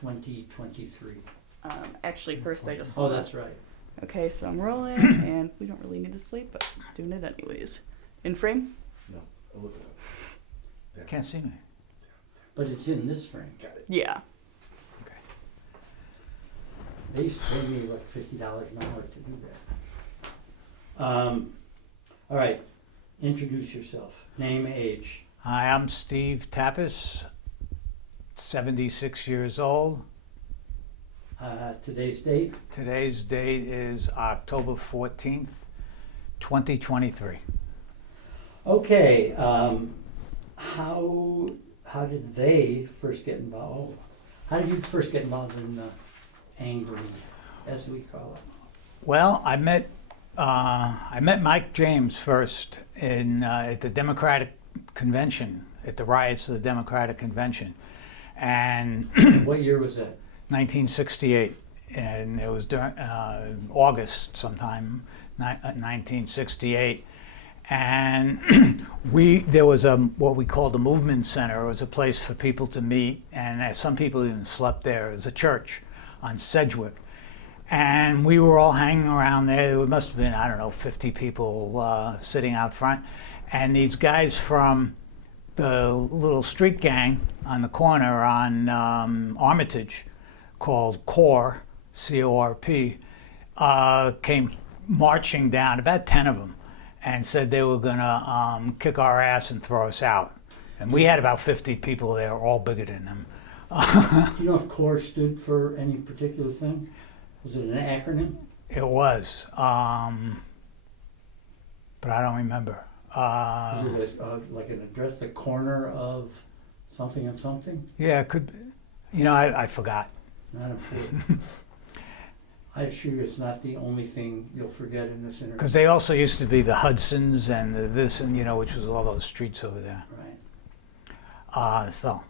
2023? Actually, first I just Oh, want that's right. Okay, so I'm rolling, and we don't really need to sleep, but doing it anyways. In frame? No, I'll look it up. Can't see me. But it's in this frame. Got it. Yeah. Okay. They used to pay me like $50 an hour to do that. All right, introduce yourself. Name, age. Hi, I'm Steve Tappis, 76 years old. Today's date. Today's date is October 14th, 2023. Okay, how did they first get involved? How did you first get involved in Angry, as we call it? Well, I met Mike James first at the Democratic Convention, at the riots of the Democratic Convention, and What year was that? 1968, and it was during August sometime, 1968, and there was what we called a movement center. It was a place for people to meet, and some people even slept there. It was a church on Sedgwick, and we were all hanging around there. There must have been, I don't know, 50 people sitting out front, and these guys from the little street gang on the corner on Armitage, called CORP, C-O-R-P, came marching down, about 10 of them, and said they were gonna kick our ass and throw us out. And we had about 50 people there, all bigger than them. Do you know if CORE stood for any particular thing? Was it an acronym? It was, but I don't remember. Was it like an address, the corner of something and something? Yeah, it could, I forgot. Not important. I assure you it's not the only thing you'll forget in this interview. Because they also used to be the Hudsons and the this and, which was all those streets over there. Right. So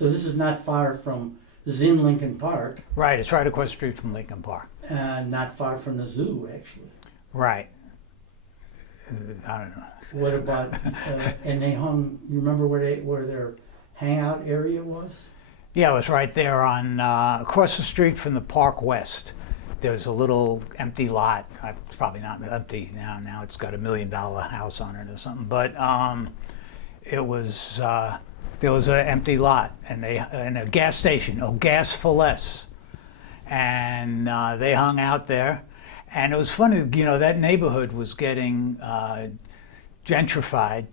this is not far from, this is in Lincoln Park, right, it's right across the street from Lincoln Park. not far from the zoo, actually. Right. I don't know. What about, and they hung, you remember where their hangout area was? Yeah, it was right there on across the street from the Park West. There's a little empty lot. It's probably not empty now. Now it's got $1 million house on it or something. But it was there was an empty lot and a gas station, Gas for Less, and they hung out there. And it was funny, that neighborhood was getting gentrified.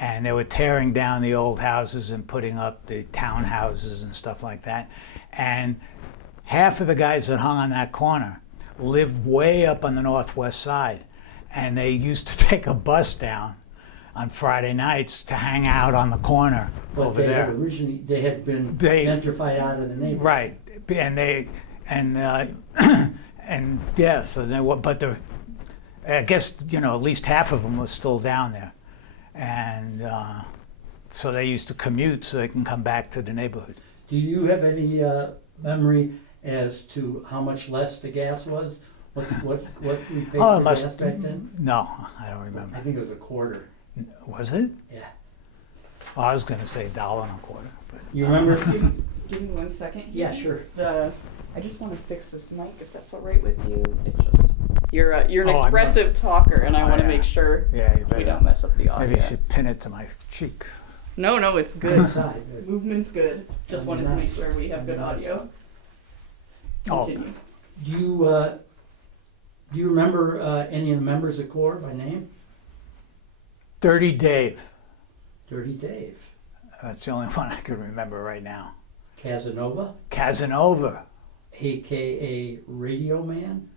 And they were tearing down the old houses and putting up the townhouses and stuff like that. And half of the guys that hung on that corner lived way up on the northwest side. And they used to take a bus down on Friday nights to hang out on the corner over there. But they had been gentrified out of the neighborhood. Right. And yeah, so they were, but I guess, at least half of them was still down there. And so they used to commute so they can come back to the neighborhood. Do you have any memory as to how much less the gas was? What we paid for gas back then? No, I don't remember. I think it was a quarter. Was it? Yeah. Well, I was going to say $1.25. But You remember? Give me 1 second. Yeah, sure. I just want to fix this mic, if that's all right with you. It just you're an Oh, expressive talker, and I want to yeah. make sure yeah, you we better. don't mess up the audio. Maybe you should pin it to my cheek. No, it's good. Inside. Movement's good. Just wanted to make sure we have good audio. Oh. Continue. Do you remember any of the members of CORE by name? Dirty Dave. Dirty Dave. That's the only one I can remember right now. Casanova, Casanova. a.k.a. Radio Man.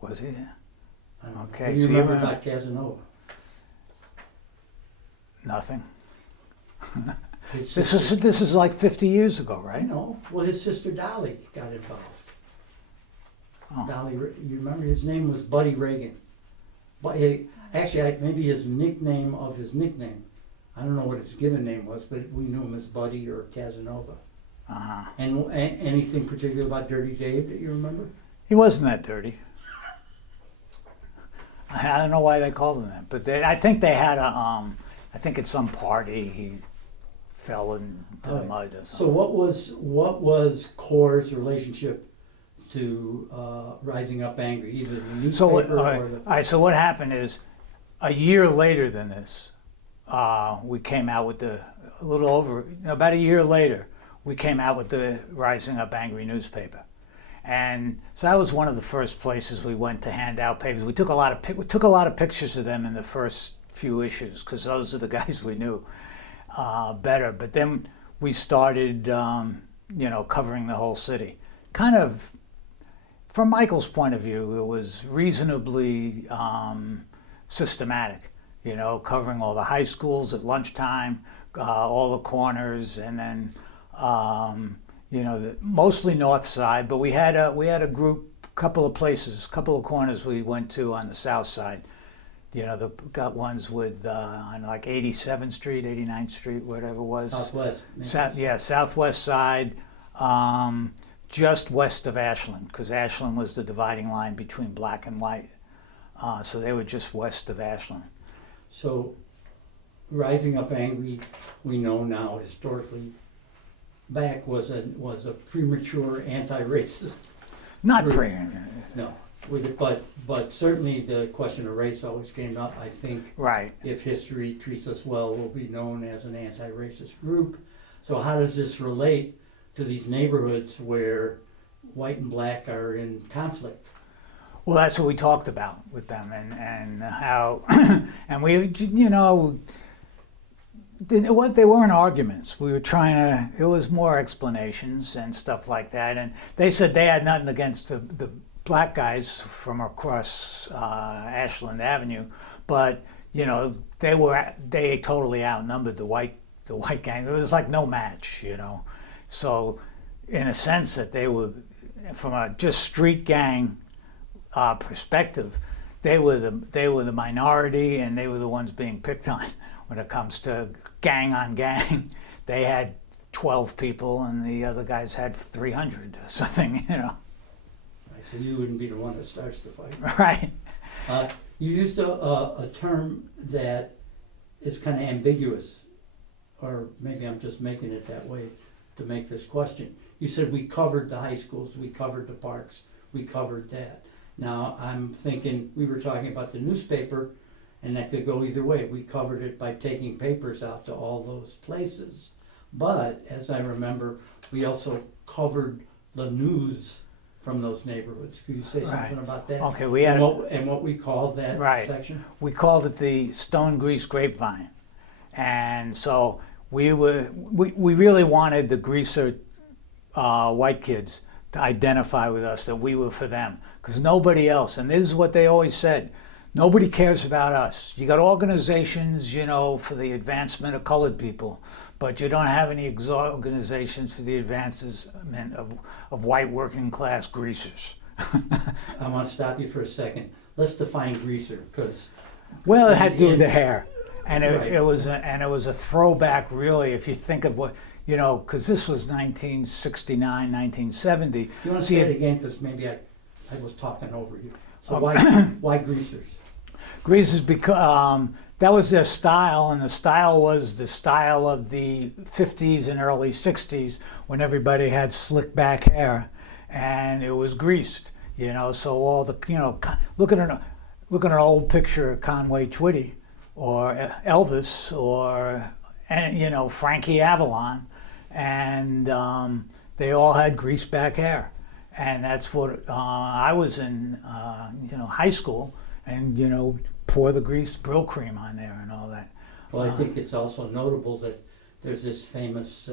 Was he? I don't know. Okay, What do you so you remember remember- about Casanova? Nothing. His This sister- is like 50 years ago, I right? know. Well, his sister Dolly got involved. Oh. Dolly, you remember his name was Buddy Reagan. But actually, maybe his nickname of his nickname. I don't know what his given name was, but we knew him as Buddy or Casanova. Uh-huh. And anything particular about Dirty Dave that you remember? He wasn't that dirty. I don't know why they called him that, but I think they had I think at some party he fell into the Alright. mud or So something. what was Core's relationship to Rising Up Angry, either the So newspaper all or the? right, so what happened is, a year later than this, we came out with a little over, about a year later, we came out with the Rising Up Angry newspaper. And so that was one of the first places we went to hand out papers. We took a lot of pictures of them in the first few issues because those are the guys we knew better. But then we started, covering the whole city. Kind of, from Michael's point of view, it was reasonably systematic. Covering all the high schools at lunchtime, all the corners, and then mostly north side, but we had a group, couple of corners we went to on the south side. Got ones with on like 87th Street, 89th Street, whatever it was. Southwest. Southwest side, just west of Ashland, because Ashland was the dividing line between black and white. So they were just west of Ashland. So, Rising Up Angry, we know now historically, back was a premature anti-racist. Not Group. pre. No, but certainly the question of race always came up. I think Right. if history treats us well, we'll be known as an anti-racist group. So how does this relate to these neighborhoods where white and black are in conflict? Well, that's what we talked about with them, and how, and we, they weren't arguments. We were trying to. It was more explanations and stuff like that. And they said they had nothing against the black guys from across Ashland Avenue, but they totally outnumbered the white gang. It was like no match, So, in a sense, that they were, from a just street gang perspective, they were the minority, and they were the ones being picked on when it comes to gang on gang. They had 12 people, and the other guys had 300 or something, So you wouldn't be the one that starts the fight. Right. You used a term that is kind of ambiguous, or maybe I'm just making it that way to make this question. You said we covered the high schools, we covered the parks, we covered that. Now I'm thinking we were talking about the newspaper, and that could go either way. We covered it by taking papers out to all those places. But as I remember, we also covered the news from those neighborhoods. Could you say something about that? Okay, we had And what we called that Right. section? we called it the Stone Grease Grapevine, and so we really wanted the greaser white kids to identify with us, that we were for them, because nobody else. And this is what they always said: nobody cares about us. You got organizations, for the advancement of colored people, but you don't have any organizations for the advancement of white working class greasers. I want to stop you for a second. Let's define greaser, because Well, it had to do with the hair, and Right. it was a throwback, really, if you think of what, because this was 1969, 1970. you want to See, say it again, because maybe I was talking over you. So why greasers? Greasers, because that was their style, and the style was the style of the 50s and early 60s, when everybody had slick back hair, and it was greased. So all the look at an old picture of Conway Twitty, or Elvis, or Frankie Avalon, and they all had greased back hair, and that's what I was in high school, and pour the greased Brill cream on there and all that. Well, I think it's also notable that there's this famous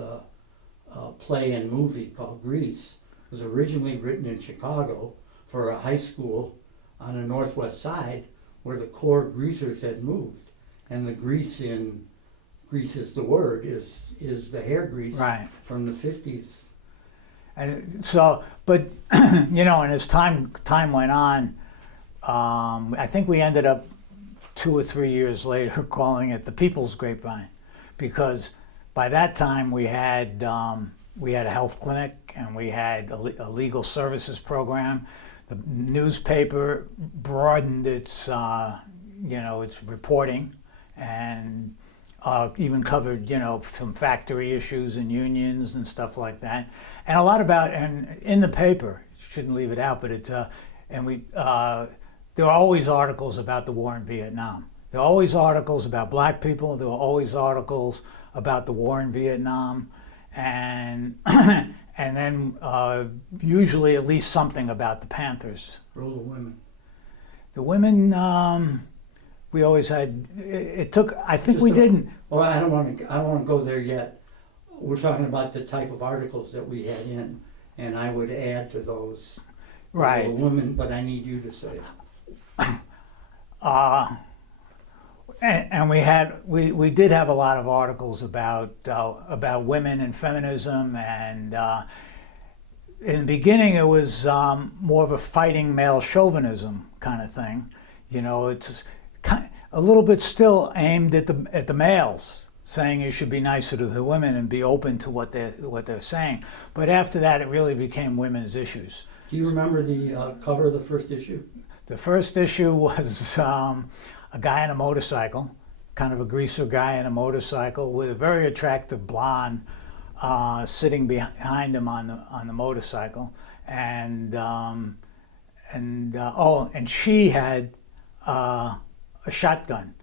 play and movie called Grease. It was originally written in Chicago for a high school on the northwest side where the core greasers had moved. And the grease in Grease is the word is the hair grease Right. from the 50s. And so, but and as time went on, I think we ended up 2 or 3 years later calling it the People's Grapevine, because by that time we had a health clinic, and we had a legal services program. The newspaper broadened its its reporting, and even covered, some factory issues and unions and stuff like that, and a lot about, and in the paper, shouldn't leave it out, but there are always articles about the war in Vietnam. There are always articles about black people. There are always articles about the war in Vietnam, and and then usually at least something about the Panthers. Role of women. The women, we always had. It took. I think we didn't. Well, I don't want to go there yet. We're talking about the type of articles that we had in, and I would add to those. Right. Role of women, but I need you to say it. And we did have a lot of articles about women and feminism, and in the beginning it was more of a fighting male chauvinism kind of thing. It's a little bit still aimed at the males, saying you should be nicer to the women and be open to what they're saying. But after that, it really became women's issues. Do you remember the cover of the first issue? The first issue was a guy on a motorcycle, kind of a greaser guy on a motorcycle with a very attractive blonde sitting behind him on the motorcycle, and she had a shotgun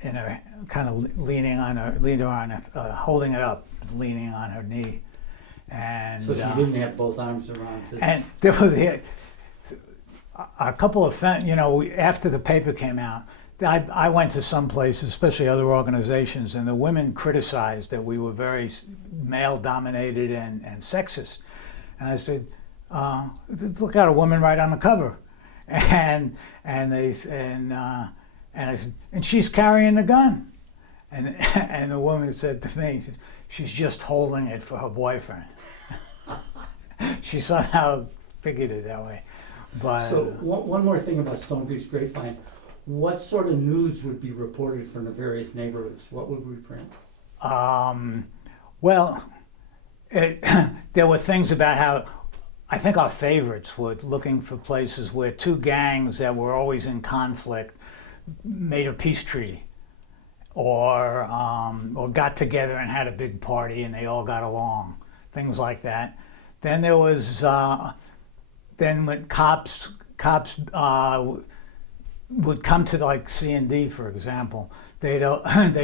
in her, kind of holding it up, leaning on her knee, and So she didn't have both arms around this. and there was a couple of after the paper came out, I went to some places, especially other organizations, and the women criticized that we were very male-dominated and sexist. And I said, "Look at a woman right on the cover," and I said, "And she's carrying a gun," and the woman said to me, "She's just holding it for her boyfriend." She somehow figured it that way. But So one more thing about Stone Beach Grapevine. What sort of news would be reported from the various neighborhoods? What would we print? Well, there were things about how, I think our favorites were looking for places where two gangs that were always in conflict made a peace treaty, or got together and had a big party and they all got along, things like that. Then there was, then when cops would come to like C&D, for example, they'd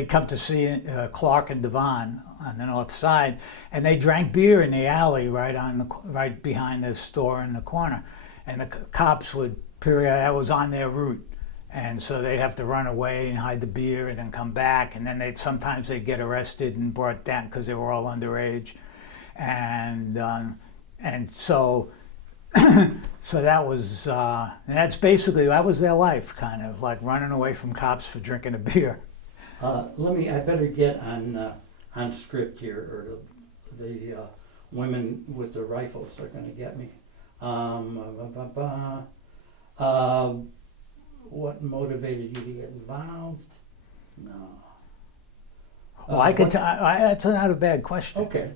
come to see Clark and Devon on the north side, and they drank beer in the alley right behind the store in the corner, and the cops would that was on their route, and so they'd have to run away and hide the beer and then come back, and then sometimes they'd get arrested and brought down because they were all underage, and so. So that was, that was their life, kind of like running away from cops for drinking a beer. I better get on script here, or the women with the rifles are going to get me. What motivated you to get involved? No. That's not a bad question. Okay.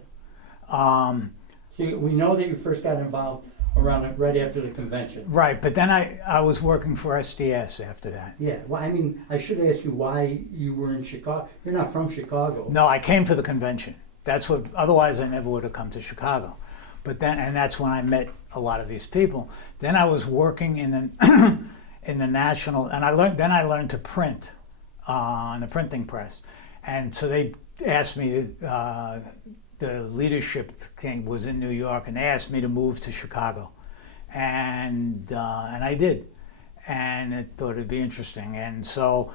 So we know that you first got involved right after the convention. Right, but then I was working for SDS after that. Yeah, well, I mean, I should ask you why you were in Chicago. You're not from Chicago. No, I came for the convention. Otherwise I never would have come to Chicago. But then, that's when I met a lot of these people. Then I was working in the in the national, and I learned to print on the printing press. And so they asked me the leadership was in New York, and they asked me to move to Chicago, and I did, and I thought it'd be interesting. And so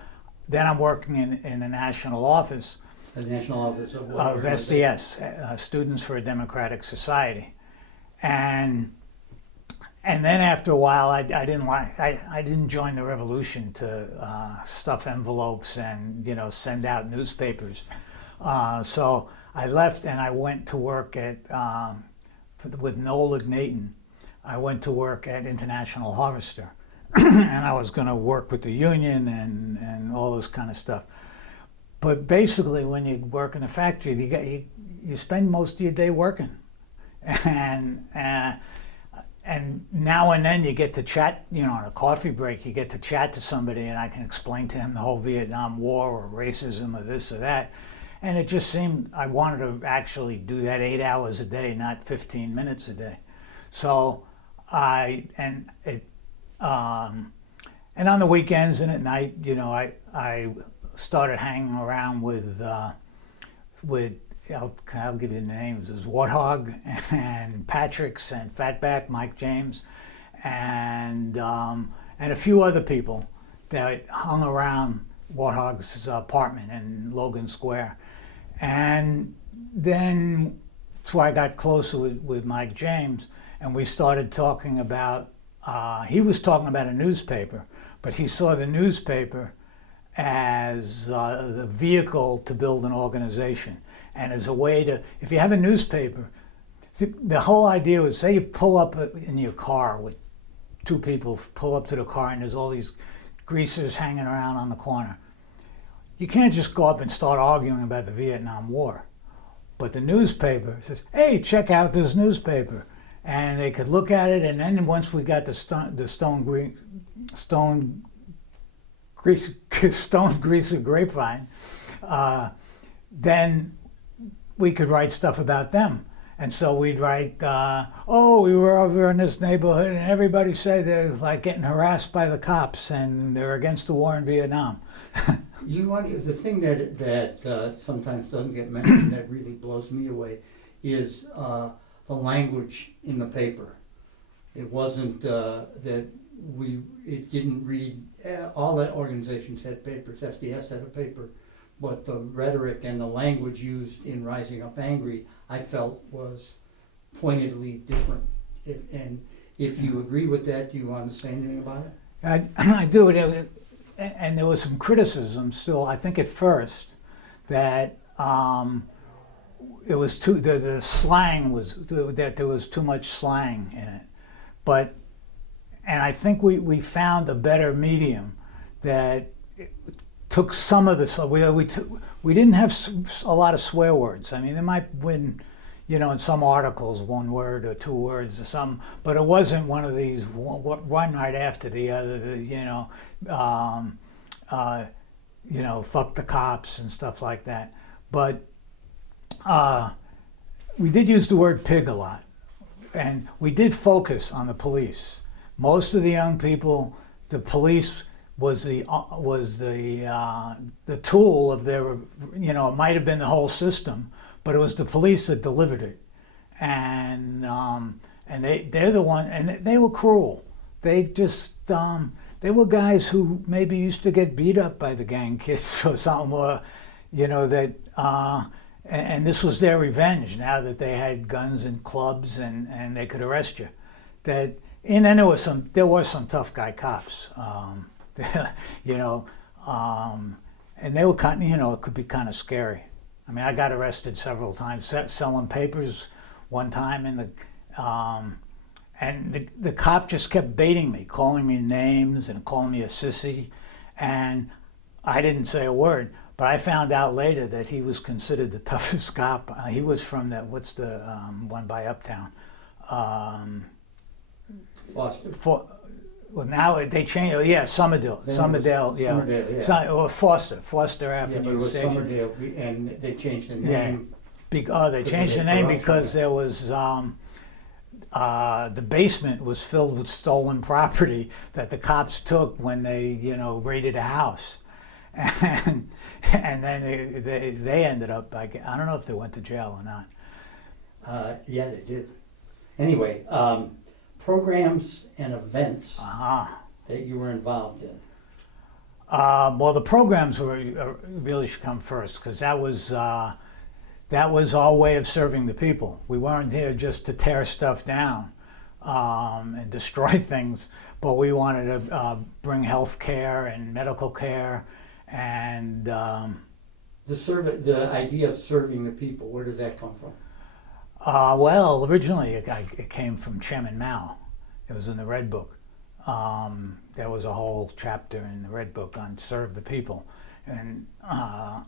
then I'm working in the national office. The national office of what? Of SDS, Students for a Democratic Society, and then after a while, I didn't join the revolution to stuff envelopes and send out newspapers, so I left and I went to work with Noel Ignatin. I went to work at International Harvester, and I was going to work with the union and all this kind of stuff. But basically, when you work in a factory, you spend most of your day working, and and now and then you get to chat, on a coffee break, you get to chat to somebody and I can explain to him the whole Vietnam War or racism or this or that. And it just seemed I wanted to actually do that 8 hours a day, not 15 minutes a day. So and on the weekends and at night, I started hanging around with I'll give you the names. There's Warthog and Patrick's and Fatback, Mike James, and a few other people that hung around Warthog's apartment in Logan Square. And then that's why I got closer with Mike James, and we started talking about, he was talking about a newspaper, but he saw the newspaper as the vehicle to build an organization. And as a way to, if you have a newspaper, see, the whole idea was, say you pull up in your car with two people, pull up to the car and there's all these greasers hanging around on the corner. You can't just go up and start arguing about the Vietnam War. But the newspaper says, hey, check out this newspaper. And they could look at it, and then once we got the stone greaser grapevine, then we could write stuff about them. And so we'd write, we were over in this neighborhood and everybody said they're like getting harassed by the cops and they're against the war in Vietnam. The thing that sometimes doesn't get mentioned that really blows me away is the language in the paper. It wasn't it didn't read, all the organizations had papers, SDS had a paper, but the rhetoric and the language used in Rising Up Angry, I felt was pointedly different. If you agree with that, do you want to say anything about it? I do. And there was some criticism still, I think at first, that it was the slang was, that there was too much slang in it. And I think we found a better medium that took some of the, we didn't have a lot of swear words. I mean, there might have been, in some articles, 1 word or 2 words or something, but it wasn't one of these one right after the other, fuck the cops and stuff like that. But we did use the word pig a lot, and we did focus on the police. Most of the young people, the police was the tool of their, it might have been the whole system, but it was the police that delivered it, and they're the one, and they were cruel. They just they were guys who maybe used to get beat up by the gang kids or something, or and this was their revenge now that they had guns and clubs and they could arrest you. And then there were some tough guy cops. And they were kind of, it could be kind of scary. I mean, I got arrested several times selling papers one time, and the cop just kept baiting me, calling me names and calling me a sissy, and I didn't say a word. But I found out later that he was considered the toughest cop. He was from that, what's the one by Uptown? Foster. Well, now they changed. Oh, yeah, Somerdale, yeah. Somerdale, yeah. Or Foster Avenue Yeah, but it was Station. Somerdale, and they changed the name. They changed the name because there was the basement was filled with stolen property that the cops took when they raided a house, and then they ended up, I don't know if they went to jail or not. Yeah, they did. Anyway, programs and events that you were involved in. Well, the programs really should come first, because that was our way of serving the people. We weren't here just to tear stuff down and destroy things, but we wanted to bring health care and medical care and the idea of serving the people. Where does that come from? Well, originally it came from Chairman Mao. It was in the Red Book. There was a whole chapter in the Red Book on serve the people. And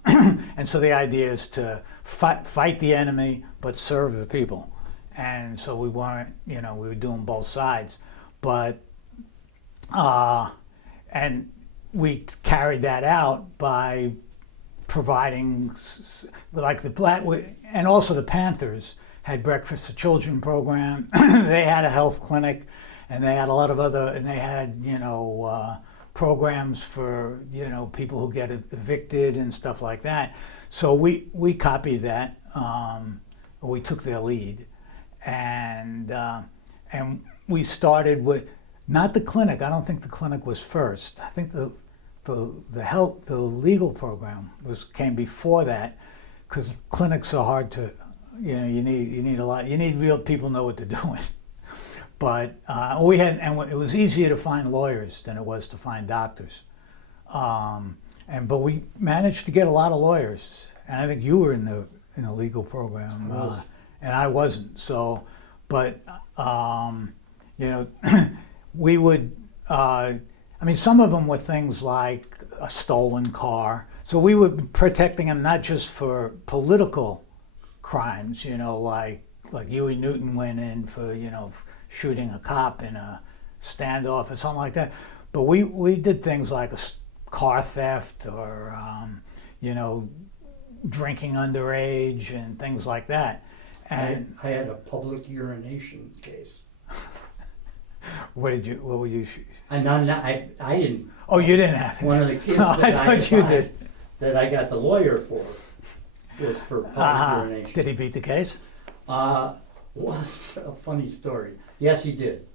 and so the idea is to fight the enemy, but serve the people. and so we weren't, we were doing both sides, but and we carried that out by providing, like the Black, and also the Panthers had Breakfast for Children program. They had a health clinic, and they had a lot of other, and they had, programs for, people who get evicted and stuff like that. So we copied that, we took their lead, and we started with, not the clinic. I don't think the clinic was first. I think the legal program came before that, because clinics are hard to, you need a lot. You need real people know what they're doing. But it was easier to find lawyers than it was to find doctors. But we managed to get a lot of lawyers, and I think you were in the legal program, and I wasn't. So, but we would. Some of them were things like a stolen car. So we were protecting them not just for political crimes, like Huey Newton went in for, shooting a cop in a standoff or something like that. But we did things like car theft or, drinking underage and things like that. And I had a public urination case. What were you? And I didn't. Oh, you didn't have it. One of the kids No, that I thought you did. That I got the lawyer for was for public urination. Did he beat the case? Was a funny story. Yes, he did.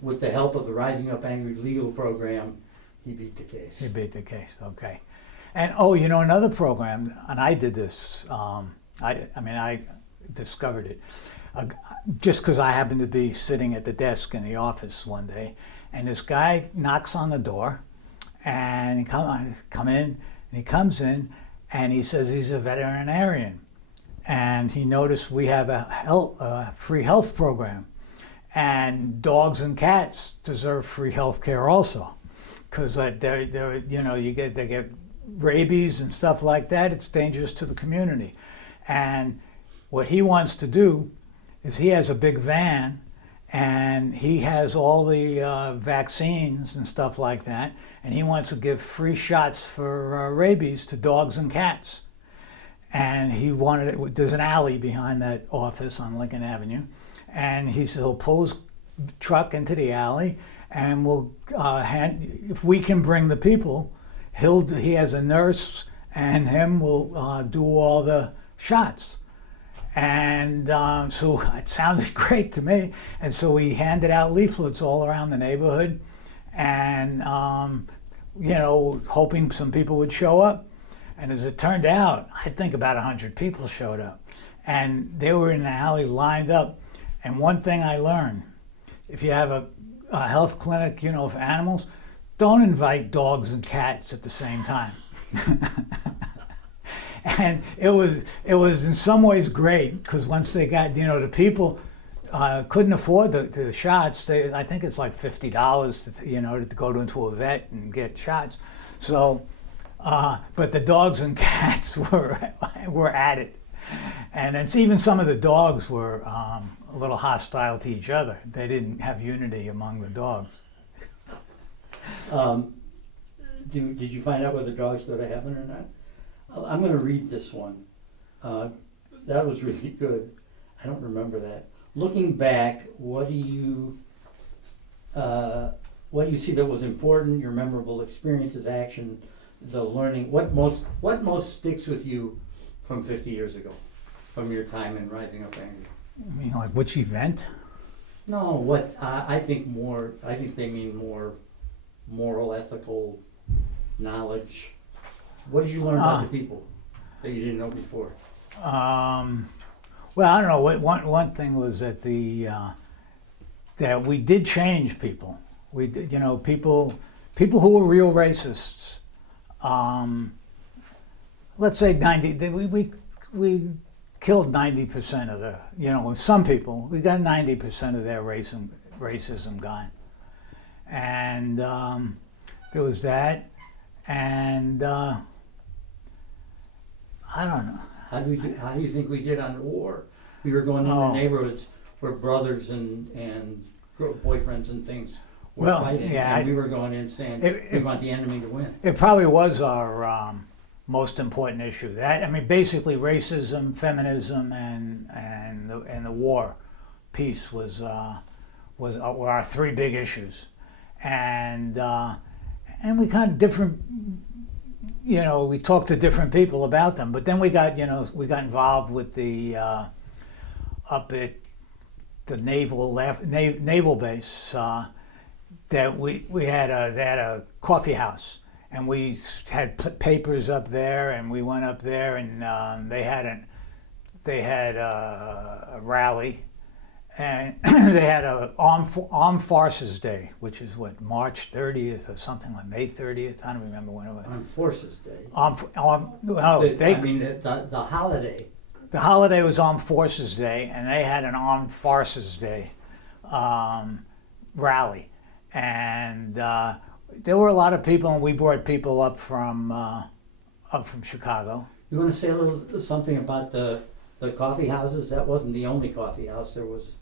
With the help of the Rising Up Angry legal program, he beat the case. He beat the case. Okay. And another program, and I did this. I discovered it. Just because I happened to be sitting at the desk in the office one day, and this guy knocks on the door, and he comes in, and he says he's a veterinarian, and he noticed we have a free health program, and dogs and cats deserve free health care also, because they get rabies and stuff like that. It's dangerous to the community, and what he wants to do is he has a big van, and he has all the vaccines and stuff like that, and he wants to give free shots for rabies to dogs and cats. And he wanted it. There's an alley behind that office on Lincoln Avenue, and he said he'll pull his truck into the alley, and we'll if we can bring the people, he has a nurse, and him will do all the shots. And so it sounded great to me. And so we handed out leaflets all around the neighborhood, and, hoping some people would show up. And as it turned out, I think about 100 people showed up. And they were in the alley lined up. And one thing I learned, if you have a health clinic, for animals, don't invite dogs and cats at the same time. And it was in some ways great, because once they got, the people couldn't afford the shots. I think it's like $50 to go into a vet and get shots. So, but the dogs and cats were at it, and it's even some of the dogs were a little hostile to each other. They didn't have unity among the dogs. Did you find out whether dogs go to heaven or not? I'm going to read this one. That was really good. I don't remember that. Looking back, what do you see that was important? Your memorable experiences, action, the learning. What most sticks with you from 50 years ago, from your time in Rising Up Angry? You mean like which event? No, what I think more. I think they mean more moral, ethical knowledge. What did you learn about the people that you didn't know before? Well, I don't know. One thing was that that we did change people. We did, people who were real racists. Let's say 90. We killed 90% of the. Some people we got 90% of their racism gone, and there was that, and. I don't know. How do you think we did on the war? We were going into neighborhoods where brothers and boyfriends and things were Well, fighting, yeah, and we were going in saying we want the enemy to win. It probably was our most important issue. That, I mean, basically racism, feminism, and the war, peace were our three big issues, and we kind of different. You know, we talked to different people about them, but then we got involved with the up at the naval base. That we had a coffee house, and we had papers up there, and we went up there, and they had a rally, and they had a Armed Forces Day, which is what, March 30th or something, like May 30th. I don't remember when it was. On Forces Day. The holiday. The holiday was Armed Forces Day, and they had an Armed Forces Day rally. And there were a lot of people, and we brought people up from Chicago. You want to say a little something about the coffee houses? That wasn't the only coffee house. There was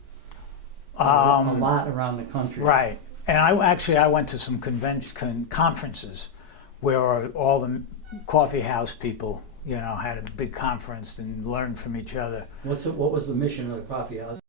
a lot around the country. Right. And I went to some conferences where all the coffee house people, had a big conference and learned from each other. What was the mission of the coffee house?